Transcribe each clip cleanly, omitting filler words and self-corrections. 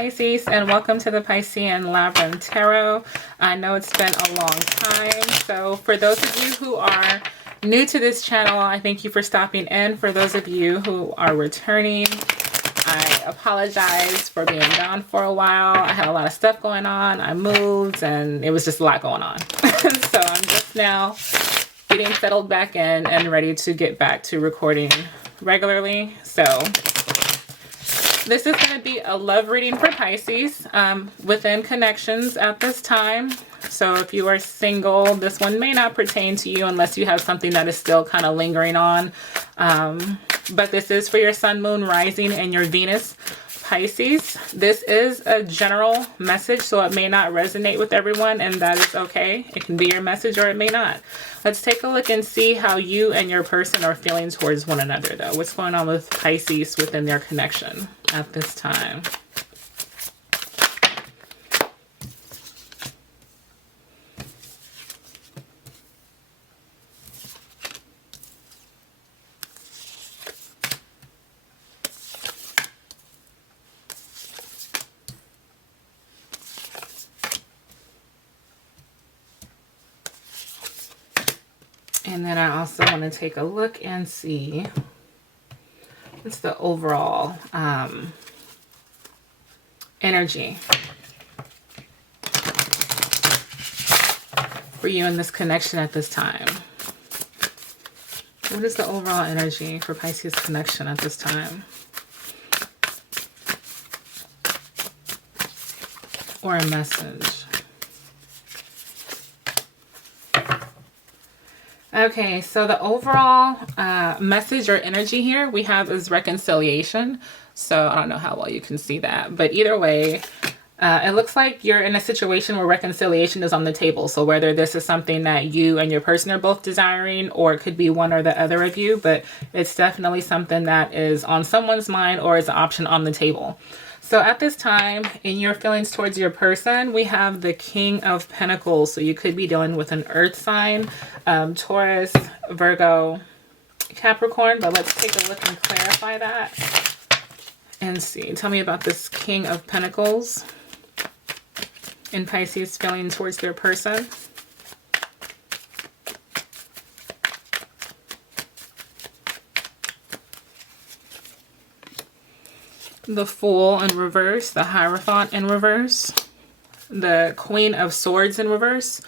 Pisces, and welcome to the Piscean Labyrinth Tarot. I know it's been a long time, so for those of you who are new to this channel, I thank you for stopping in. For those of you who are returning, I apologize for being gone for a while. I had a lot of stuff going on. I moved, and it was just a lot going on. So I'm just now getting settled back in and ready to get back to recording regularly. So this is going to be a love reading for Pisces within connections at this time. So if you are single, this one may not pertain to you unless you have something that is still kind of lingering on. But this is for your sun, moon, rising, and your Venus, Pisces. This is a general message, so it may not resonate with everyone, and that is okay. It can be your message or it may not. Let's take a look and see how you and your person are feeling towards one another, though. What's going on with Pisces within their connection at this time? And then I also want to take a look and see what's the overall energy for you in this connection at this time. What is the overall energy for Pisces connection at this time? Or a message. Okay, so the overall message or energy here we have is reconciliation. So I don't know how well you can see that, but either way, it looks like you're in a situation where reconciliation is on the table. So whether this is something that you and your person are both desiring, or it could be one or the other of you, but it's definitely something that is on someone's mind or is an option on the table. So at this time, in your feelings towards your person, we have the King of Pentacles. So you could be dealing with an earth sign, Taurus, Virgo, Capricorn. But let's take a look and clarify that and see. Tell me about this King of Pentacles in Pisces feeling towards their person. The Fool in reverse, the Hierophant in reverse, the Queen of Swords in reverse.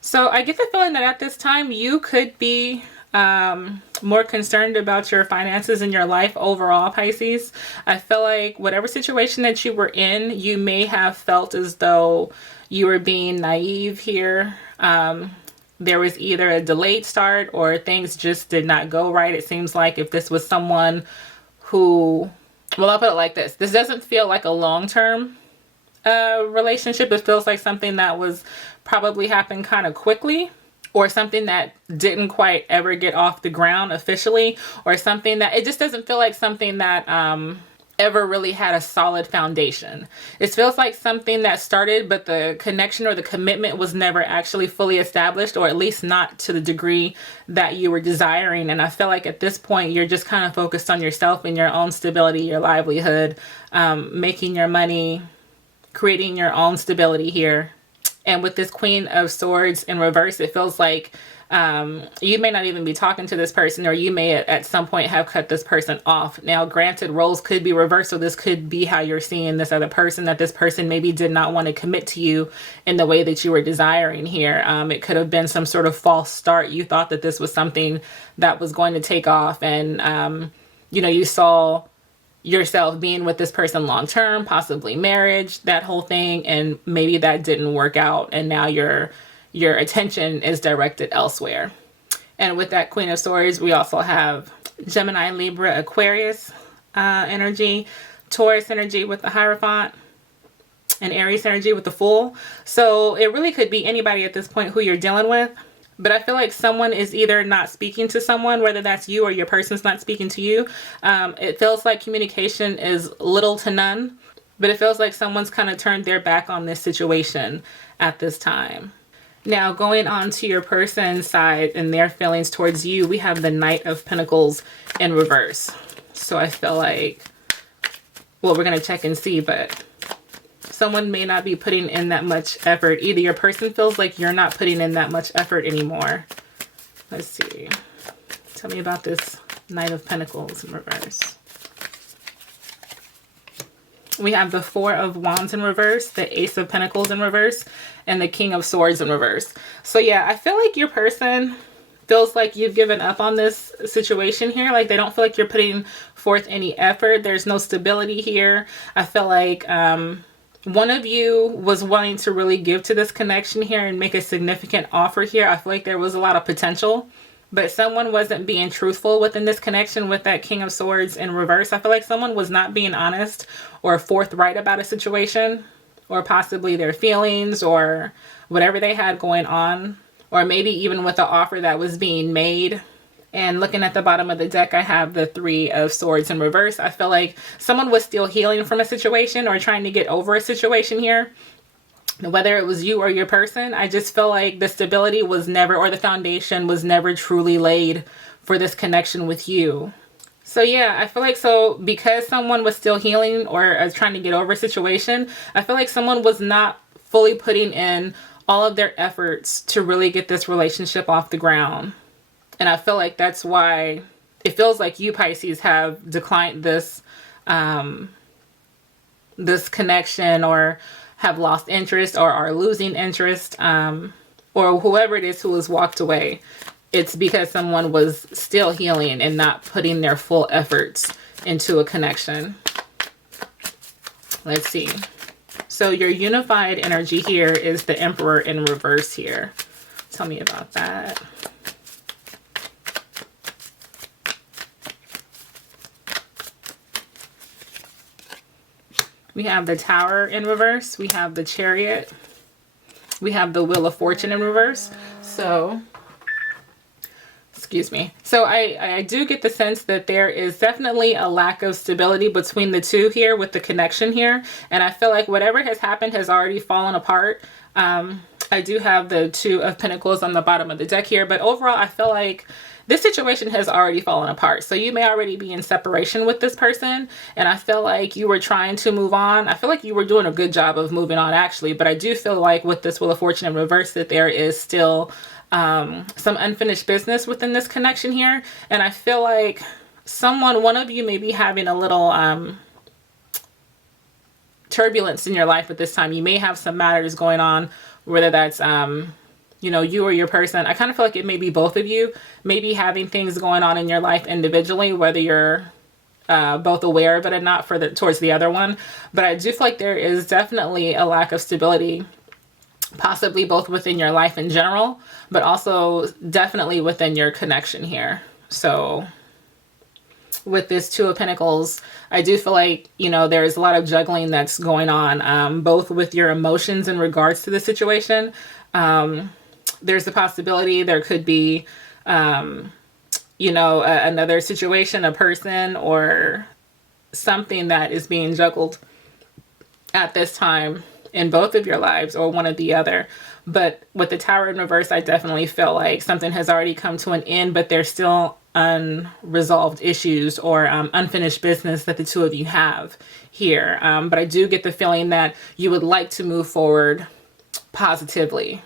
So I get the feeling that at this time you could be more concerned about your finances in your life overall, Pisces. I feel like whatever situation that you were in, you may have felt as though you were being naive here. There was either a delayed start or things just did not go right. It seems like if this was someone who... Well, I'll put it like this. This doesn't feel like a long-term relationship. It feels like something that was probably happened kind of quickly, or something that didn't quite ever get off the ground officially, or something that it just doesn't feel like something that ever really had a solid foundation. It feels like something that started, but the connection or the commitment was never actually fully established, or at least not to the degree that you were desiring. And I feel like at this point, you're just kind of focused on yourself and your own stability, your livelihood, making your money, creating your own stability here. And with this Queen of Swords in reverse, it feels like you may not even be talking to this person, or you may at some point have cut this person off. Now, granted, roles could be reversed, so this could be how you're seeing this other person, that this person maybe did not want to commit to you in the way that you were desiring here. It could have been some sort of false start. You thought that this was something that was going to take off, and you know, you saw yourself being with this person long term, possibly marriage, that whole thing, and maybe that didn't work out, and now your attention is directed elsewhere. And with that Queen of Swords, we also have Gemini, Libra, Aquarius energy, Taurus energy with the Hierophant, and Aries energy with the Fool. So it really could be anybody at this point who you're dealing with. But I feel like someone is either not speaking to someone, whether that's you or your person's not speaking to you. It feels like communication is little to none, but it feels like someone's kind of turned their back on this situation at this time. Now, going on to your person's side and their feelings towards you, we have the Knight of Pentacles in reverse. So I feel like, well, we're going to check and see, but Someone may not be putting in that much effort. Either your person feels like you're not putting in that much effort anymore. Let's see. Tell me about this Knight of Pentacles in reverse. We have the Four of Wands in reverse, the Ace of Pentacles in reverse, and the King of Swords in reverse. So yeah, I feel like your person feels like you've given up on this situation here. Like they don't feel like you're putting forth any effort. There's no stability here. I feel like one of you was wanting to really give to this connection here and make a significant offer here. I feel like there was a lot of potential, but someone wasn't being truthful within this connection with that King of Swords in reverse. I feel like someone was not being honest or forthright about a situation, or possibly their feelings or whatever they had going on, or maybe even with the offer that was being made. And looking at the bottom of the deck, I have the Three of Swords in reverse. I feel like someone was still healing from a situation or trying to get over a situation here. Whether it was you or your person, I just feel like the stability was never, or the foundation was never truly laid for this connection with you. So yeah, I feel like because someone was still healing or trying to get over a situation, I feel like someone was not fully putting in all of their efforts to really get this relationship off the ground. And I feel like that's why it feels like you, Pisces, have declined this this connection, or have lost interest, or are losing interest, or whoever it is who has walked away. It's because someone was still healing and not putting their full efforts into a connection. Let's see. So your unified energy here is the Emperor in reverse here. Tell me about that. We have the Tower in reverse. We have the Chariot. We have the Wheel of Fortune in reverse. So, excuse me. So I do get the sense that there is definitely a lack of stability between the two here with the connection here. And I feel like whatever has happened has already fallen apart. I do have the Two of Pentacles on the bottom of the deck here. But overall, I feel like this situation has already fallen apart. So you may already be in separation with this person. And I feel like you were trying to move on. I feel like you were doing a good job of moving on, actually. But I do feel like with this Wheel of Fortune in reverse that there is still some unfinished business within this connection here. And I feel like one of you may be having a little turbulence in your life at this time. You may have some matters going on, whether that's you know, you or your person. I kind of feel like it may be both of you, maybe having things going on in your life individually, whether you're both aware of it or not towards the other one. But I do feel like there is definitely a lack of stability, possibly both within your life in general, but also definitely within your connection here. So with this Two of Pentacles, I do feel like, you know, there's a lot of juggling that's going on, both with your emotions in regards to the situation. There's the possibility there could be, you know, another situation, a person, or something that is being juggled at this time in both of your lives, or one or the other. But with the Tower in reverse, I definitely feel like something has already come to an end, but there's still unresolved issues or unfinished business that the two of you have here. But I do get the feeling that you would like to move forward positively.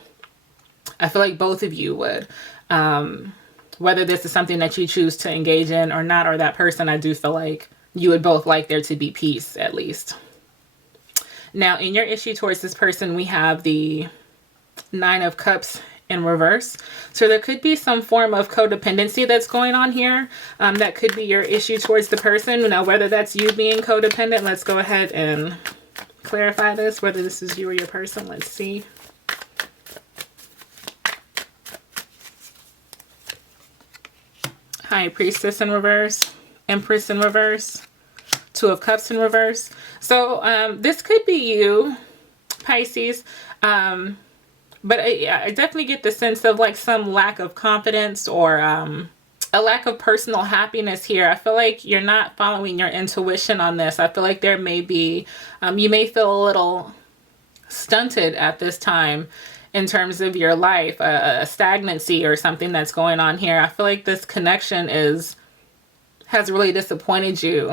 I feel like both of you would. Whether this is something that you choose to engage in or not, or that person, I do feel like you would both like there to be peace, at least. Now, in your issue towards this person, we have the Nine of Cups in reverse. So there could be some form of codependency that's going on here. That could be your issue towards the person. Now, whether that's you being codependent, let's go ahead and clarify this, whether this is you or your person. Let's see. High Priestess in reverse, Empress in reverse, Two of Cups in reverse. So this could be you, Pisces. But I definitely get the sense of like some lack of confidence, or a lack of personal happiness here. I feel like you're not following your intuition on this. I feel like there may be, you may feel a little stunted at this time in terms of your life, a stagnancy or something that's going on here. I feel like this connection has really disappointed you.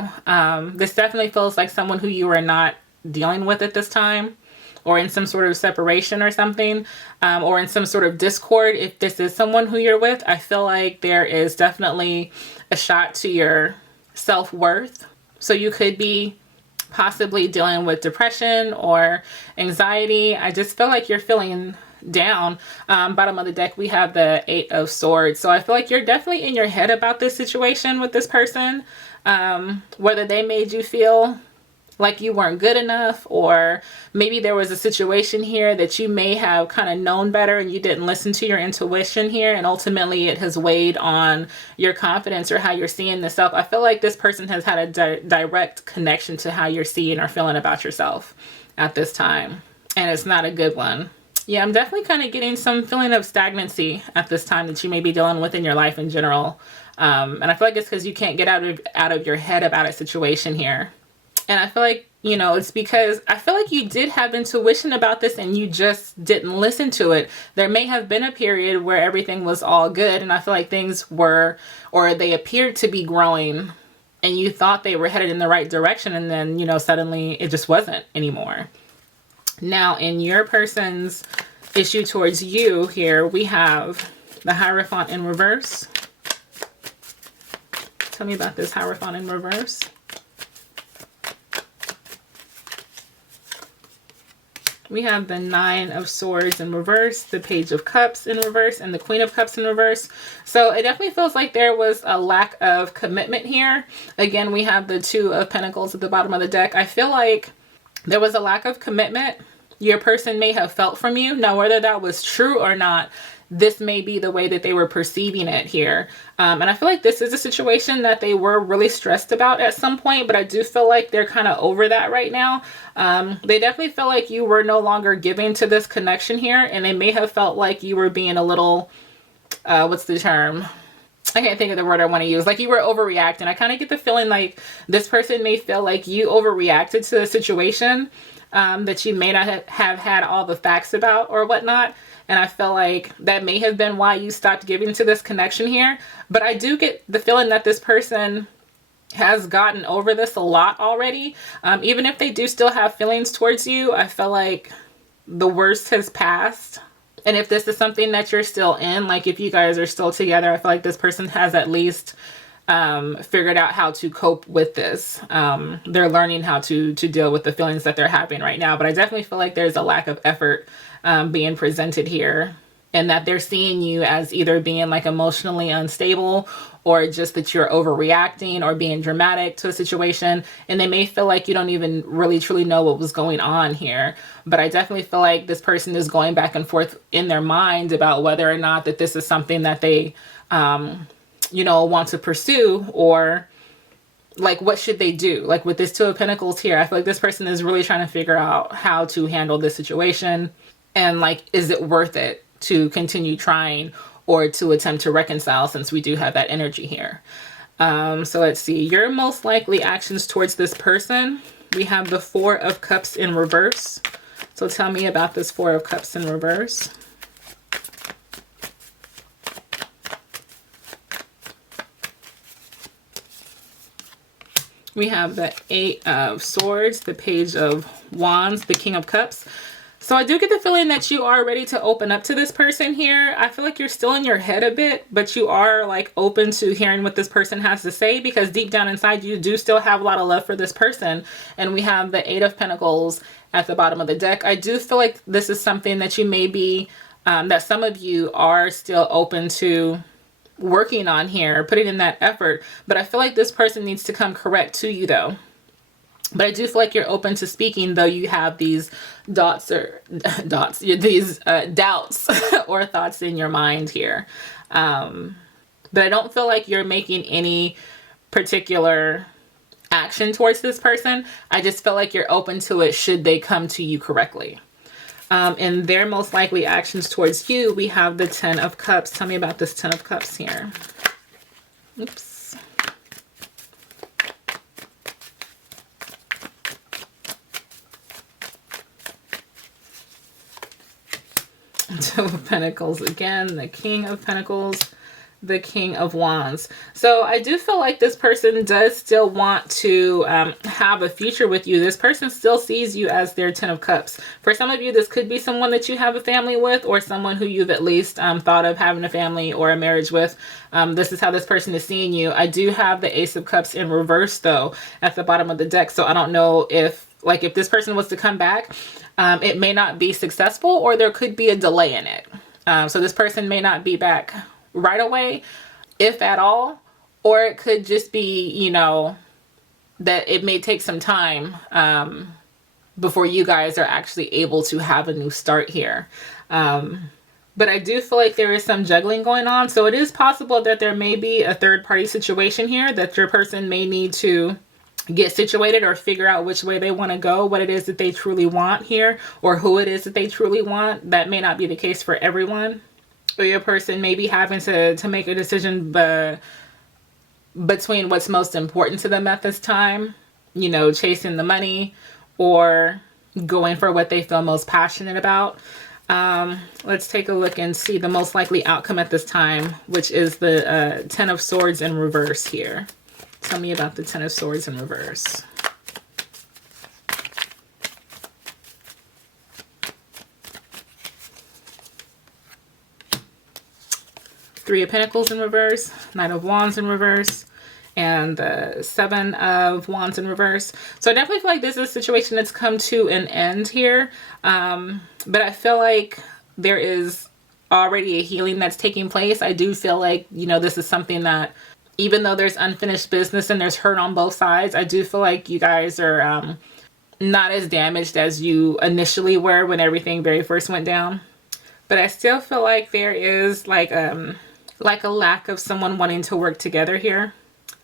This definitely feels like someone who you are not dealing with at this time, or in some sort of separation or something, or in some sort of discord. If this is someone who you're with, I feel like there is definitely a shot to your self-worth. So you could be possibly dealing with depression or anxiety. I just feel like you're feeling down. Bottom of the deck, we have the 8 of Swords. So I feel like you're definitely in your head about this situation with this person, whether they made you feel like you weren't good enough, or maybe there was a situation here that you may have kind of known better and you didn't listen to your intuition here, and ultimately it has weighed on your confidence or how you're seeing the self. I feel like this person has had a direct connection to how you're seeing or feeling about yourself at this time, and it's not a good one. Yeah, I'm definitely kind of getting some feeling of stagnancy at this time that you may be dealing with in your life in general, and I feel like it's because you can't get out of your head about a situation here. And I feel like, you know, it's because I feel like you did have intuition about this and you just didn't listen to it. There may have been a period where everything was all good, and I feel like things were, or they appeared to be growing, and you thought they were headed in the right direction, and then, you know, suddenly it just wasn't anymore. Now, in your person's issue towards you here, we have the Hierophant in reverse. Tell me about this Hierophant in reverse. We have the 9 of Swords in reverse, the Page of Cups in reverse, and the Queen of Cups in reverse. So it definitely feels like there was a lack of commitment here. Again, we have the 2 of Pentacles at the bottom of the deck. I feel like there was a lack of commitment your person may have felt from you. Now, whether that was true or not, this may be the way that they were perceiving it here. And I feel like this is a situation that they were really stressed about at some point, but I do feel like they're kind of over that right now. They definitely feel like you were no longer giving to this connection here, and they may have felt like you were being a little, what's the term? I can't think of the word I want to use. Like you were overreacting. I kind of get the feeling like this person may feel like you overreacted to the situation, that you may not have had all the facts about or whatnot. And I feel like that may have been why you stopped giving to this connection here. But I do get the feeling that this person has gotten over this a lot already. Even if they do still have feelings towards you, I feel like the worst has passed. And if this is something that you're still in, like if you guys are still together, I feel like this person has at least figured out how to cope with this. They're learning how to deal with the feelings that they're having right now. But I definitely feel like there's a lack of effort being presented here, and that they're seeing you as either being like emotionally unstable, or just that you're overreacting or being dramatic to a situation. And they may feel like you don't even really truly know what was going on here. But I definitely feel like this person is going back and forth in their mind about whether or not that this is something that they, you know, want to pursue, or like what should they do? Like with this 2 of Pentacles here, I feel like this person is really trying to figure out how to handle this situation. And like, is it worth it to continue trying or to attempt to reconcile, since we do have that energy here? So let's see, your most likely actions towards this person. We have the 4 of Cups in reverse. So tell me about this 4 of Cups in reverse. We have the 8 of Swords, the Page of Wands, the King of Cups. So I do get the feeling that you are ready to open up to this person here. I feel like you're still in your head a bit, but you are like open to hearing what this person has to say, because deep down inside you do still have a lot of love for this person. And we have the 8 of Pentacles at the bottom of the deck. I do feel like this is something that you may be, that some of you are still open to working on here, putting in that effort. But I feel like this person needs to come correct to you though. But I do feel like you're open to speaking, though you have these doubts or thoughts in your mind here. But I don't feel like you're making any particular action towards this person. I just feel like you're open to it should they come to you correctly. And their most likely actions towards you, we have the 10 of Cups. Tell me about this 10 of Cups here. Oops. Two of Pentacles again, the King of Pentacles, the King of Wands. So I do feel like this person does still want to have a future with you. This person still sees you as their Ten of Cups. For some of you, this could be someone that you have a family with, or someone who you've at least thought of having a family or a marriage with. This is how this person is seeing you. I do have the Ace of Cups in reverse though at the bottom of the deck. So I don't know if this person was to come back, it may not be successful, or there could be a delay in it. So this person may not be back right away, if at all, or it could just be, you know, that it may take some time before you guys are actually able to have a new start here. But I do feel like there is some juggling going on. So it is possible that there may be a third party situation here, that your person may need to get situated or figure out which way they want to go, what it is that they truly want here, or who it is that they truly want. That may not be the case for everyone. Or your person may be having to make a decision between what's most important to them at this time, you know, chasing the money or going for what they feel most passionate about. Let's take a look and see the most likely outcome at this time, which is the Ten of Swords in reverse here. Tell me about the Ten of Swords in reverse. Three of Pentacles in reverse, Knight of Wands in reverse, and the Seven of Wands in reverse. So I definitely feel like this is a situation that's come to an end here. But I feel like there is already a healing that's taking place. I do feel like, you know, this is something that, even though there's unfinished business and there's hurt on both sides, I do feel like you guys are not as damaged as you initially were when everything very first went down. But I still feel like there is like a lack of someone wanting to work together here.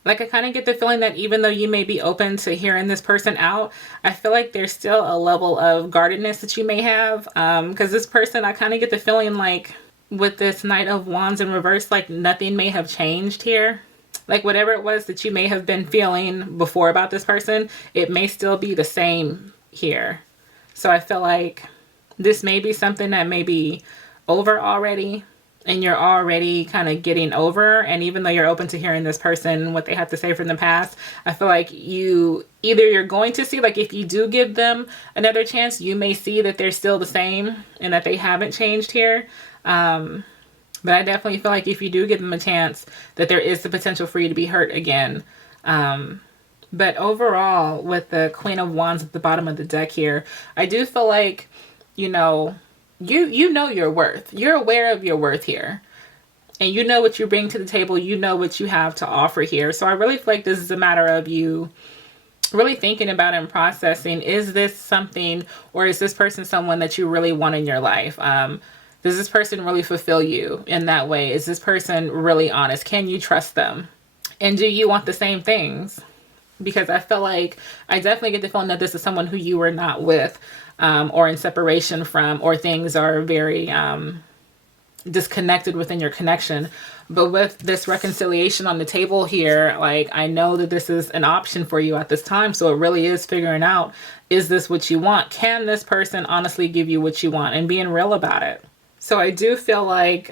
Like, I kind of get the feeling that even though you may be open to hearing this person out, I feel like there's still a level of guardedness that you may have. Because this person, I kind of get the feeling like with this Knight of Wands in reverse, like nothing may have changed here. Like whatever it was that you may have been feeling before about this person, it may still be the same here. So I feel like this may be something that may be over already, and you're already kind of getting over. And even though you're open to hearing this person, what they have to say from the past, I feel like you're going to see, like if you do give them another chance, you may see that they're still the same and that they haven't changed here. But I definitely feel like if you do give them a chance, that there is the potential for you to be hurt again. But overall, with the Queen of Wands at the bottom of the deck here, I do feel like, you know your worth. You're aware of your worth here. And you know what you bring to the table. You know what you have to offer here. So I really feel like this is a matter of you really thinking about and processing, is this something, or is this person someone that you really want in your life? Does this person really fulfill you in that way? Is this person really honest? Can you trust them? And do you want the same things? Because I feel like I definitely get the feeling that this is someone who you were not with, or in separation from, or things are very disconnected within your connection. But with this reconciliation on the table here, like, I know that this is an option for you at this time. So it really is figuring out, is this what you want? Can this person honestly give you what you want, and being real about it? So I do feel like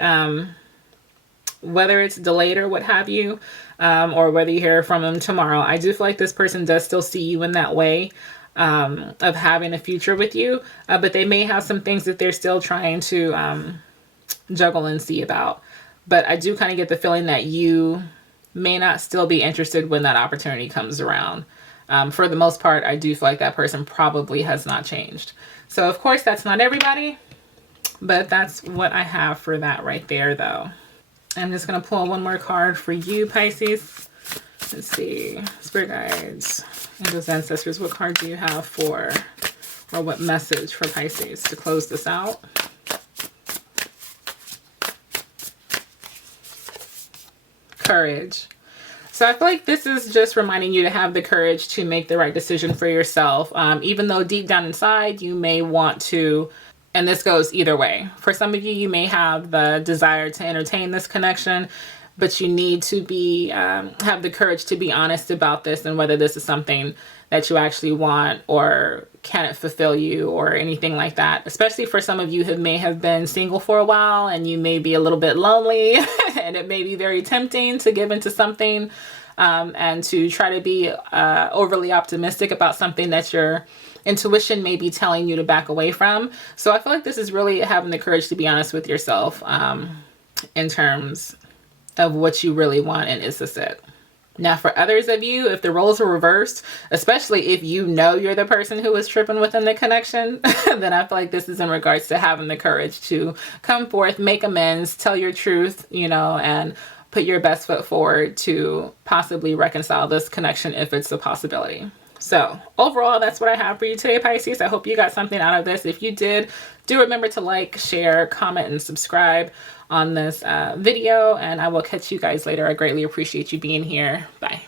whether it's delayed or what have you, or whether you hear from them tomorrow, I do feel like this person does still see you in that way of having a future with you. But they may have some things that they're still trying to juggle and see about. But I do kind of get the feeling that you may not still be interested when that opportunity comes around. For the most part, I do feel like that person probably has not changed. So of course, that's not everybody, but that's what I have for that right there, though. I'm just going to pull one more card for you, Pisces. Let's see. Spirit guides, angels, ancestors, what card do you have for, or what message for Pisces to close this out? Courage. So I feel like this is just reminding you to have the courage to make the right decision for yourself. Even though deep down inside you may want to, and this goes either way. For some of you, you may have the desire to entertain this connection, but you need to be have the courage to be honest about this and whether this is something that you actually want, or can it fulfill you, or anything like that. Especially for some of you who may have been single for a while and you may be a little bit lonely and it may be very tempting to give into something and to try to be overly optimistic about something that your intuition may be telling you to back away from. So I feel like this is really having the courage to be honest with yourself in terms of what you really want, and is this it? Now, for others of you, if the roles were reversed, especially if you know you're the person who was tripping within the connection, then I feel like this is in regards to having the courage to come forth, make amends, tell your truth, you know, and put your best foot forward to possibly reconcile this connection if it's a possibility. So overall, that's what I have for you today, Pisces. I hope you got something out of this. If you did, do remember to like, share, comment, and subscribe on this video, and I will catch you guys later. I greatly appreciate you being here. Bye.